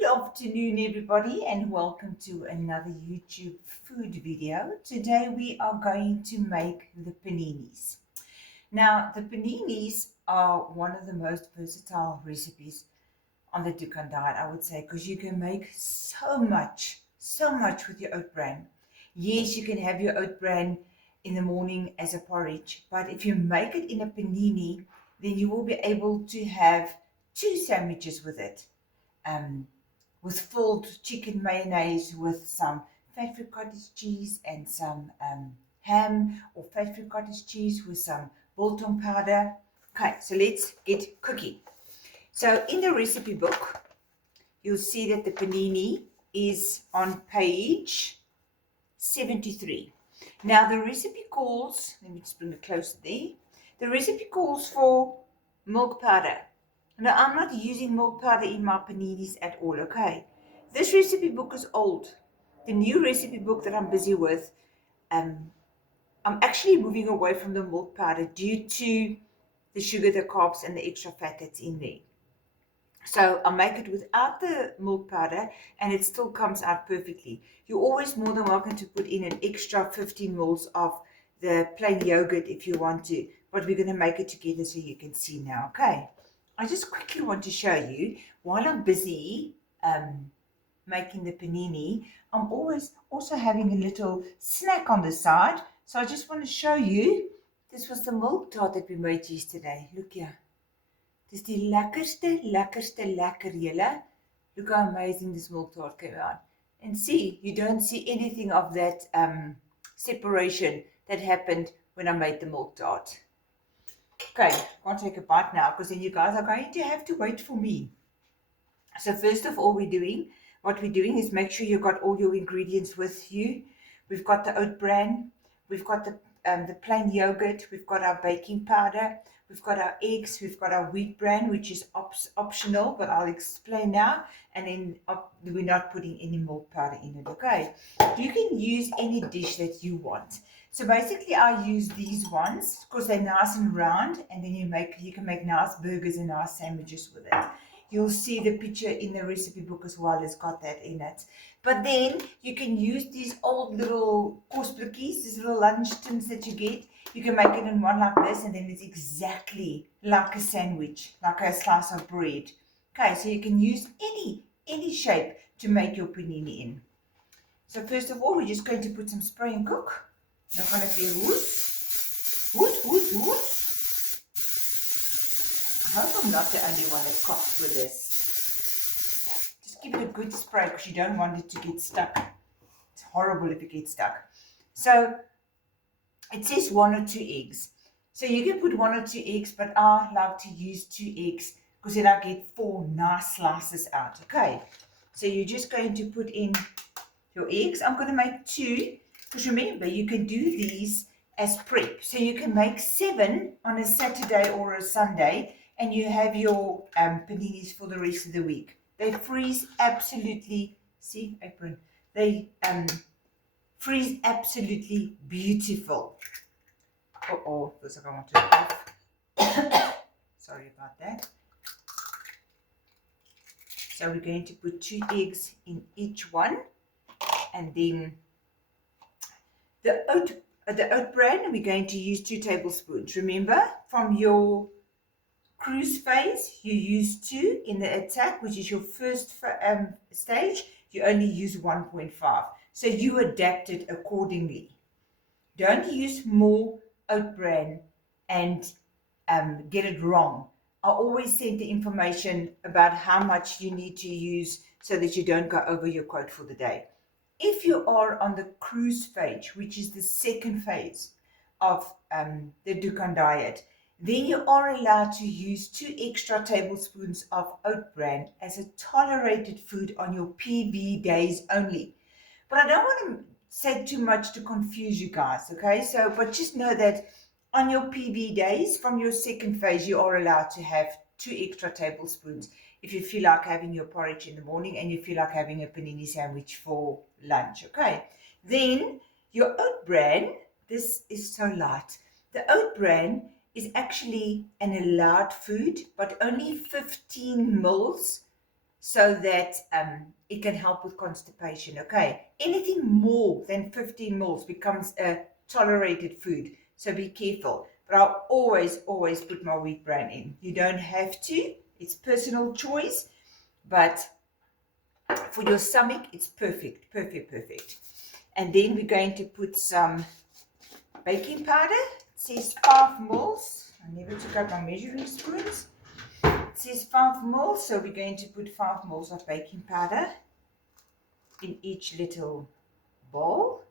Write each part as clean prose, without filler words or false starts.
Good afternoon, everybody, and welcome to another YouTube food video. Today we are going to make the paninis. Now, the paninis are one of the most versatile recipes on the Dukan diet, I would say, because you can make so much with your oat bran. Yes, you can have your oat bran in the morning as a porridge, but if you make it in a panini, then you will be able to have two sandwiches with it. Um, with filled chicken mayonnaise with some fat-free cottage cheese and some ham, or fat-free cottage cheese with some biltong powder. Okay, so let's get cooking. So in the recipe book, you'll see that the panini is on page 73. Now the recipe calls, let me just bring it closer there. The recipe calls for milk powder. Now I'm not using milk powder in my paninis at all, okay? This recipe book is old. The new recipe book that I'm busy with, I'm actually moving away from the milk powder due to the sugar, the carbs, and the extra fat that's in there. So I make it without the milk powder and it still comes out perfectly. You're always more than welcome to put in an extra 15 mils of the plain yogurt if you want to, but we're going to make it together so you can see now, okay? I just quickly want to show you, while I'm busy making the panini, I'm always also having a little snack on the side. So I just want to show you, this was the milk tart that we made yesterday. Look here. Dis die lekkerste lekker julle. Look how amazing this milk tart came out. And see, you don't see anything of that separation that happened when I made the milk tart. Okay, I'll take a bite now because then you guys are going to have to wait for me. So first of all, what we're doing is make sure you've got all your ingredients with you. We've got the oat bran, we've got the plain yogurt, we've got our baking powder, we've got our eggs, we've got our wheat bran, which is optional, but I'll explain now. And then we're not putting any milk powder in it, okay? You can use any dish that you want. So basically I use these ones because they're nice and round, and then you can make nice burgers and nice sandwiches with it. You'll see the picture in the recipe book as well. It's got that in it. But then you can use these old little kosblokkies, these little lunch tins that you get. You can make it in one like this, and then it's exactly like a sandwich, like a slice of bread. Okay, so you can use any shape to make your panini in. So first of all, we're just going to put some spray and cook. Dan gaan ek weer hoed. I hope I'm not the only one that coughs with this. Just give it a good spray because you don't want it to get stuck. It's horrible if it gets stuck. So it says 1 or 2 eggs. So you can put 1 or 2 eggs, but I like to use 2 eggs because then I get 4 nice slices out. Okay, so you're just going to put in your eggs. I'm going to make 2 because remember, you can do these as prep. So you can make 7 on a Saturday or a Sunday, and you have your paninis for the rest of the week. They freeze absolutely, see, apron, they freeze absolutely beautiful. Looks like I want to cough. Sorry about that. So we're going to put 2 eggs in each one, and then the oat bran, we're going to use 2 tablespoons. Remember, from your cruise phase, you use 2. In the attack, which is your first stage, you only use 1.5. So you adapt it accordingly. Don't use more oat bran and get it wrong. I always send the information about how much you need to use so that you don't go over your quote for the day. If you are on the cruise phase, which is the second phase of the Dukan diet, then you are allowed to use 2 extra tablespoons of oat bran as a tolerated food on your PB days only. But I don't want to say too much to confuse you guys, okay? So, but just know that on your PB days, from your second phase, you are allowed to have 2 extra tablespoons if you feel like having your porridge in the morning and you feel like having a panini sandwich for lunch, okay? Then your oat bran, this is so light. The oat bran is actually an allowed food, but only 15 mils so that it can help with constipation. Okay, anything more than 15 mils becomes a tolerated food, so be careful. But I'll always put my wheat bran in. You don't have to, it's personal choice, but for your stomach, it's perfect, perfect. And then we're going to put some baking powder. It says 5 mils. I never took out my measuring spoons. It says 5 mils, so we're going to put 5 mils of baking powder in each little bowl.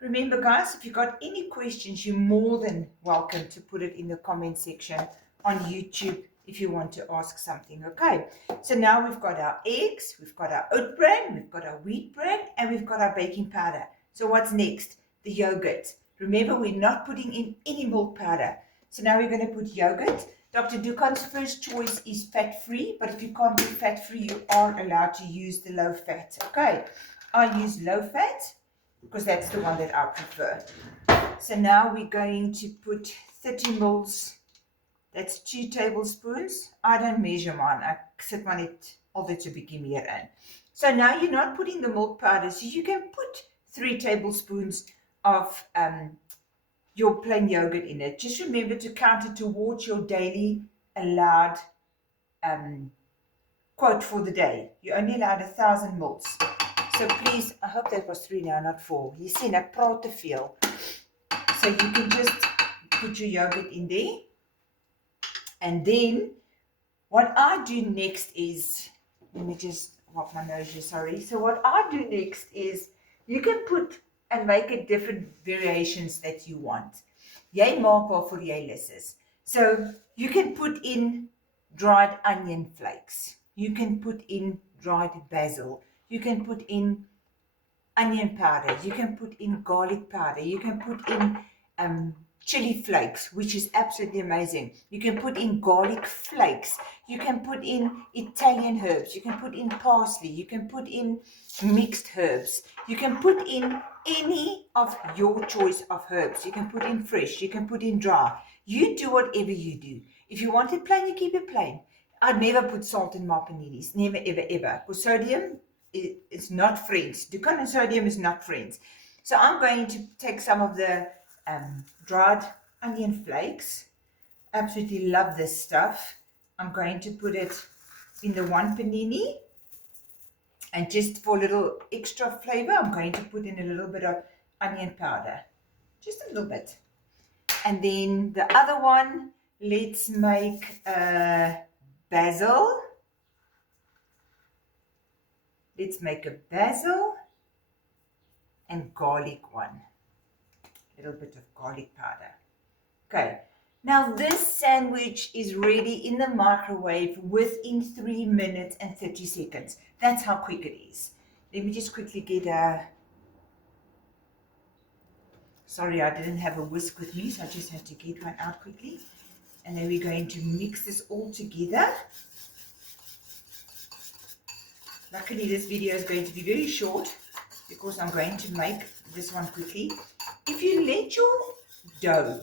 Remember, guys, if you've got any questions, you're more than welcome to put it in the comment section on YouTube if you want to ask something. Okay, so now we've got our eggs, we've got our oat bran, we've got our wheat bran, and we've got our baking powder. So what's next? The yogurt. Remember, we're not putting in any milk powder. So now we're going to put yogurt. Dr. Dukan's first choice is fat-free, but if you can't be fat-free, you are allowed to use the low-fat. Okay, I use low-fat because that's the one that I prefer. So now we're going to put 30 mils. That's 2 tablespoons. I don't measure mine. I sit mine at altyd so bietjie meer in. So now you're not putting the milk powder, so you can put 3 tablespoons of your plain yogurt in it. Just remember to count it towards your daily allowed quote for the day. You're only allowed 1,000 mils. So please, I hope that was 3 now, not 4. You see, I praat te veel. So you can just put your yogurt in there. And then what I do next is, let me just wipe my nose here, sorry. So what I do next is, you can put and make it different variations that you want. Jy maak waarvoor jy lus is. So you can put in dried onion flakes. You can put in dried basil. You can put in onion powder. You can put in garlic powder. You can put in chili flakes, which is absolutely amazing. You can put in garlic flakes. You can put in Italian herbs. You can put in parsley. You can put in mixed herbs. You can put in any of your choice of herbs. You can put in fresh. You can put in dry. You do whatever you do. If you want it plain, you keep it plain. I'd never put salt in my paninis. Never, ever. Because sodium is not friends. Dukan and sodium is not friends. So I'm going to take some of the dried onion flakes. Absolutely love this stuff. I'm going to put it in the one panini. And just for a little extra flavor, I'm going to put in a little bit of onion powder. Just a little bit. And then the other one, let's make basil. Let's make a basil and garlic one. A little bit of garlic powder. Okay, now this sandwich is ready in the microwave within 3 minutes and 30 seconds. That's how quick it is. Let me just quickly get a... Sorry, I didn't have a whisk with me, so I just had to get one out quickly. And then we're going to mix this all together. Luckily, this video is going to be very short because I'm going to make this one quickly. If you let your dough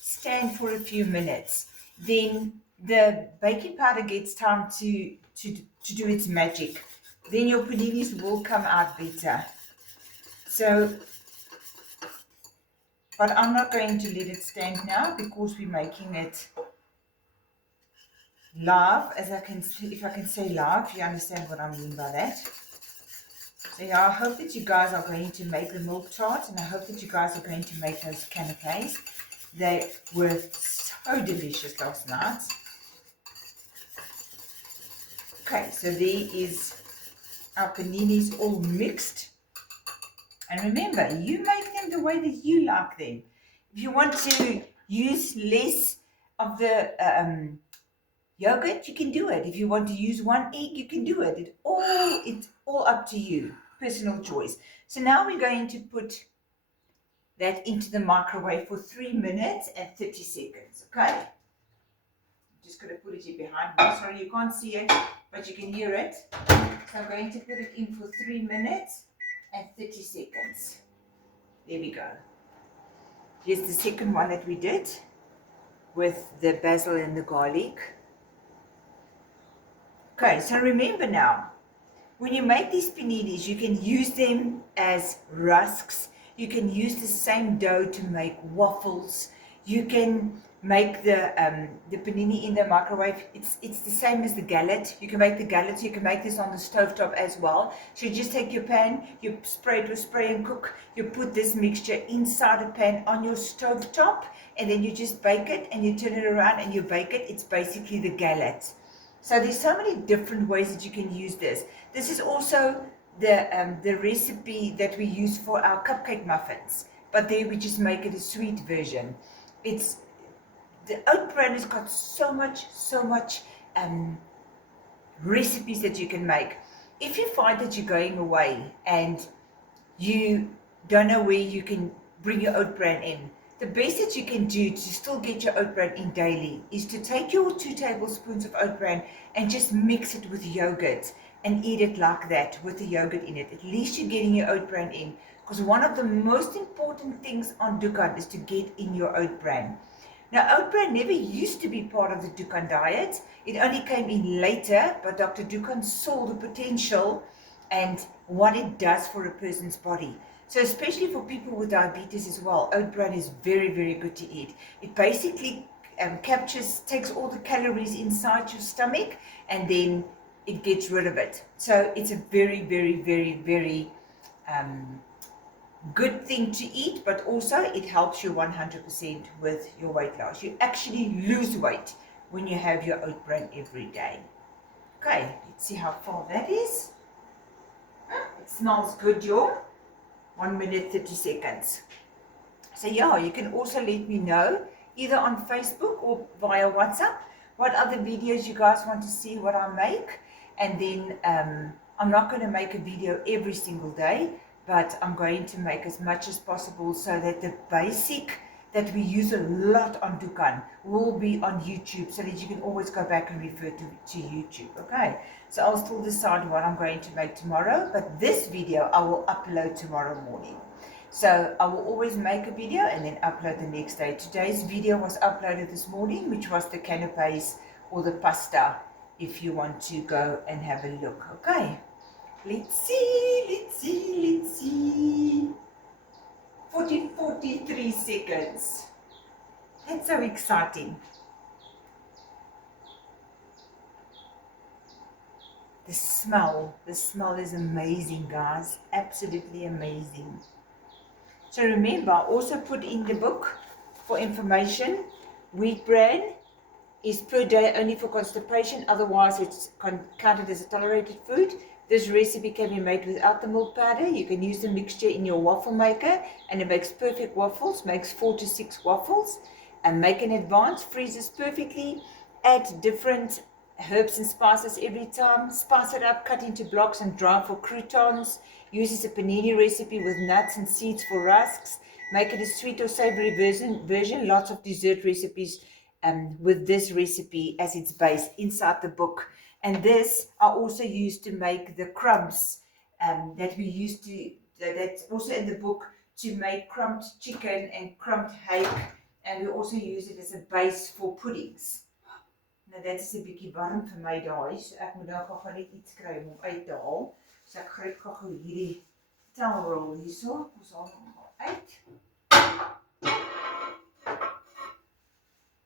stand for a few minutes, then the baking powder gets time to do its magic. Then your paninis will come out better. So, but I'm not going to let it stand now because we're making it live, if I can say live, you understand what I mean by that. So yeah, I hope that you guys are going to make the milk tart, and I hope that you guys are going to make those canapes. They were so delicious last night. Okay, so there is our paninis all mixed. And remember, you make them the way that you like them. If you want to use less of the yogurt, you can do it. If you want to use 1 egg, you can do it. It's all up to you. Personal choice. So now we're going to put that into the microwave for 3 minutes and 30 seconds. Okay? I'm just going to put it here behind me. Sorry, you can't see it, but you can hear it. So I'm going to put it in for 3 minutes and 30 seconds. There we go. Here's the second one that we did with the basil and the garlic. Okay, so remember now, when you make these paninis, you can use them as rusks. You can use the same dough to make waffles. You can make the panini in the microwave. It's the same as the galette. You can make the galette. You can make this on the stovetop as well. So you just take your pan, you spray it with spray and cook. You put this mixture inside a pan on your stovetop, and then you just bake it, and you turn it around and you bake it. It's basically the galette. So there's so many different ways that you can use this. This is also the recipe that we use for our cupcake muffins, but there we just make it a sweet version. It's the oat bran has got so much recipes that you can make. If you find that you're going away and you don't know where you can bring your oat bran in, the best that you can do to still get your oat bran in daily is to take your 2 tablespoons of oat bran and just mix it with yogurt and eat it like that with the yogurt in it. At least you're getting your oat bran in, because one of the most important things on Dukan is to get in your oat bran. Now, oat bran never used to be part of the Dukan diet. It only came in later, but Dr. Dukan saw the potential and what it does for a person's body. So especially for people with diabetes as well, oat bran is very, very good to eat. It basically takes all the calories inside your stomach, and then it gets rid of it. So it's a very, very, very, very good thing to eat, but also it helps you 100% with your weight loss. You actually lose weight when you have your oat bran every day. Okay, let's see how far that is. It smells good, y'all. 1 minute 30 seconds. So yeah, you can also let me know either on Facebook or via WhatsApp what other videos you guys want to see what I make. And then I'm not going to make a video every single day, but I'm going to make as much as possible so that the basic that we use a lot on Dukan will be on YouTube, so that you can always go back and refer to YouTube. Okay, so I'll still decide what I'm going to make tomorrow, but this video I will upload tomorrow morning. So I will always make a video and then upload the next day. Today's video was uploaded this morning, which was the canapes or the pasta, if you want to go and have a look. Okay, let's see. 43 seconds. That's so exciting. The smell is amazing, guys. Absolutely amazing. So remember, I also put in the book for information, wheat bran is per day only for constipation, otherwise it's counted as a tolerated food. This recipe can be made without the milk powder. You can use the mixture in your waffle maker and it makes perfect waffles, makes 4 to 6 waffles. And make in advance, freezes perfectly. Add different herbs and spices every time. Spice it up, cut into blocks and dry for croutons. Uses a panini recipe with nuts and seeds for rusks. Make it a sweet or savory version. Lots of dessert recipes with this recipe as its base inside the book. And this I also used to make the crumbs that we used to, that's also in the book, to make crumbed chicken and crumbed hake. And we also use it as a base for puddings. Nou, dit is 'n bietjie warm vir my daai, so ek moet nou gou net iets kry om uit te haal. So ek gryp gou hierdie towel hierso. Ons haal hom uit.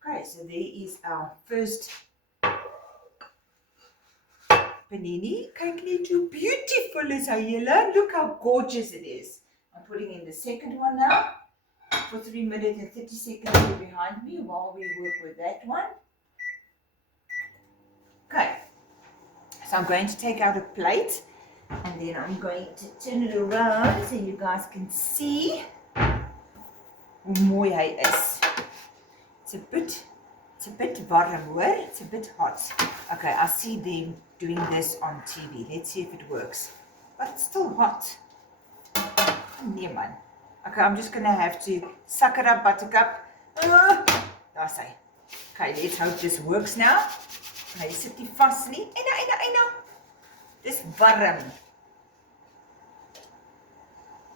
Okay, so there is our first panini. Kyk net hoe beautiful is hy, julle. Look how gorgeous it is. I'm putting in the second one now for 3 minutes and 30 seconds here behind me while we work with that one. Okay, so I'm going to take out a plate and then I'm going to turn it around so you guys can see hoe mooi hy is. It's a bit warm, hoor. It's a bit hot. Okay, I see them doing this on TV. Let's see if it works. But it's still hot. Nee man. Okay, I'm just going to have to suck it up, buttercup. Daar's hy. Okay, let's hope this works now. Hy sit nie vas nie. Eina. Dis warm.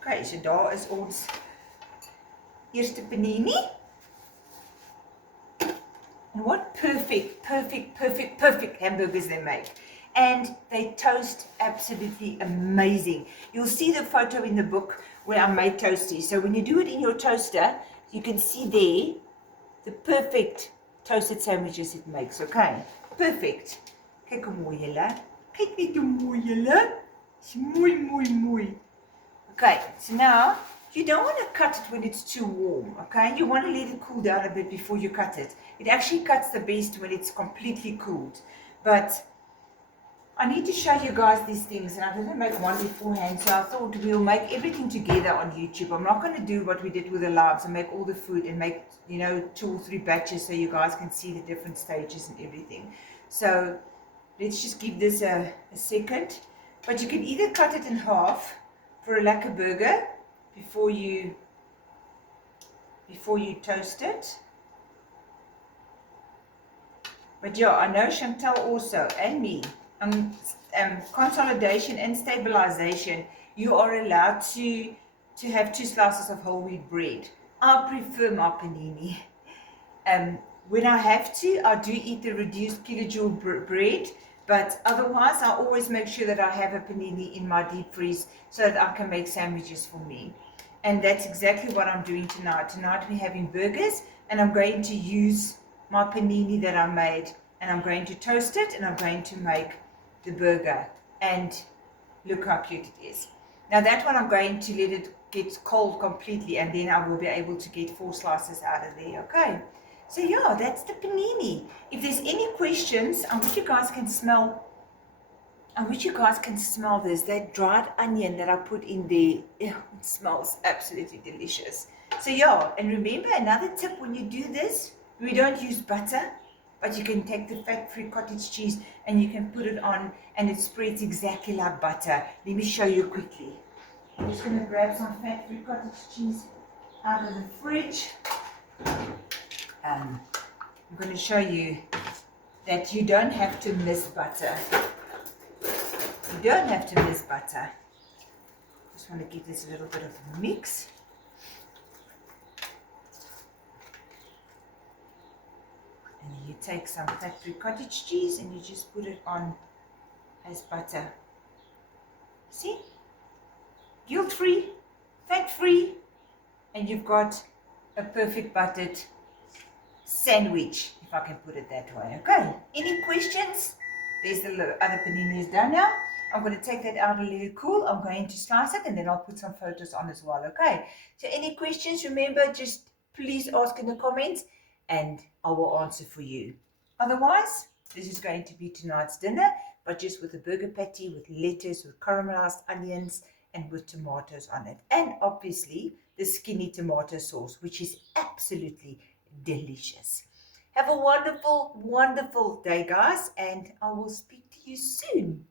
Okay, so daar is ons eerste panini. And what perfect hamburgers they make. and they toast absolutely amazing. You'll see the photo in the book where I made toasties. So when you do it in your toaster, you can see there the perfect toasted sandwiches it makes, okay? Perfect. Kyk hoe mooi julle. Kyk net hoe mooi julle. It's mooi, mooi, mooi. Okay, so now you don't want to cut it when it's too warm, okay? You want to let it cool down a bit before you cut it. It actually cuts the best when it's completely cooled. But I need to show you guys these things, and I didn't make one beforehand, so I thought we'll make everything together on YouTube. I'm not going to do what we did with the lives and make all the food and make, 2 or 3 batches so you guys can see the different stages and everything. So let's just give this a second. But you can either cut it in half for a lekker burger before you toast it. But yeah, I know Chantal also, and me, consolidation and stabilization, you are allowed to have 2 slices of whole wheat bread. I prefer my panini. When I have to, I do eat the reduced kilojoule bread, but otherwise I always make sure that I have a panini in my deep freeze so that I can make sandwiches for me. And that's exactly what I'm doing tonight. Tonight we're having burgers, and I'm going to use my panini that I made, and I'm going to toast it, and I'm going to make the burger. And look how cute it is. Now that one I'm going to let it get cold completely, and then I will be able to get 4 slices out of there, okay? So yeah, that's the panini. If there's any questions, I wish you guys can smell this, that dried onion that I put in there. It smells absolutely delicious. So yeah, and remember another tip when you do this, we don't use butter, but you can take the fat-free cottage cheese and you can put it on and it spreads exactly like butter. Let me show you quickly. I'm just going to grab some fat-free cottage cheese out of the fridge. I'm going to show you that you don't have to miss butter. You don't have to miss butter. Just want to give this a little bit of a mix. And you take some fat-free cottage cheese and you just put it on as butter. See? Guilt-free, fat-free, and you've got a perfect buttered sandwich, if I can put it that way. Okay, any questions? There's the other panini is done now. I'm going to take that out and let it cool. I'm going to slice it and then I'll put some photos on as well. Okay, so any questions, remember, just please ask in the comments and I will answer for you. Otherwise, this is going to be tonight's dinner, but just with a burger patty, with lettuce, with caramelized onions, and with tomatoes on it. And obviously, the skinny tomato sauce, which is absolutely delicious. Have a wonderful, wonderful day, guys, and I will speak to you soon.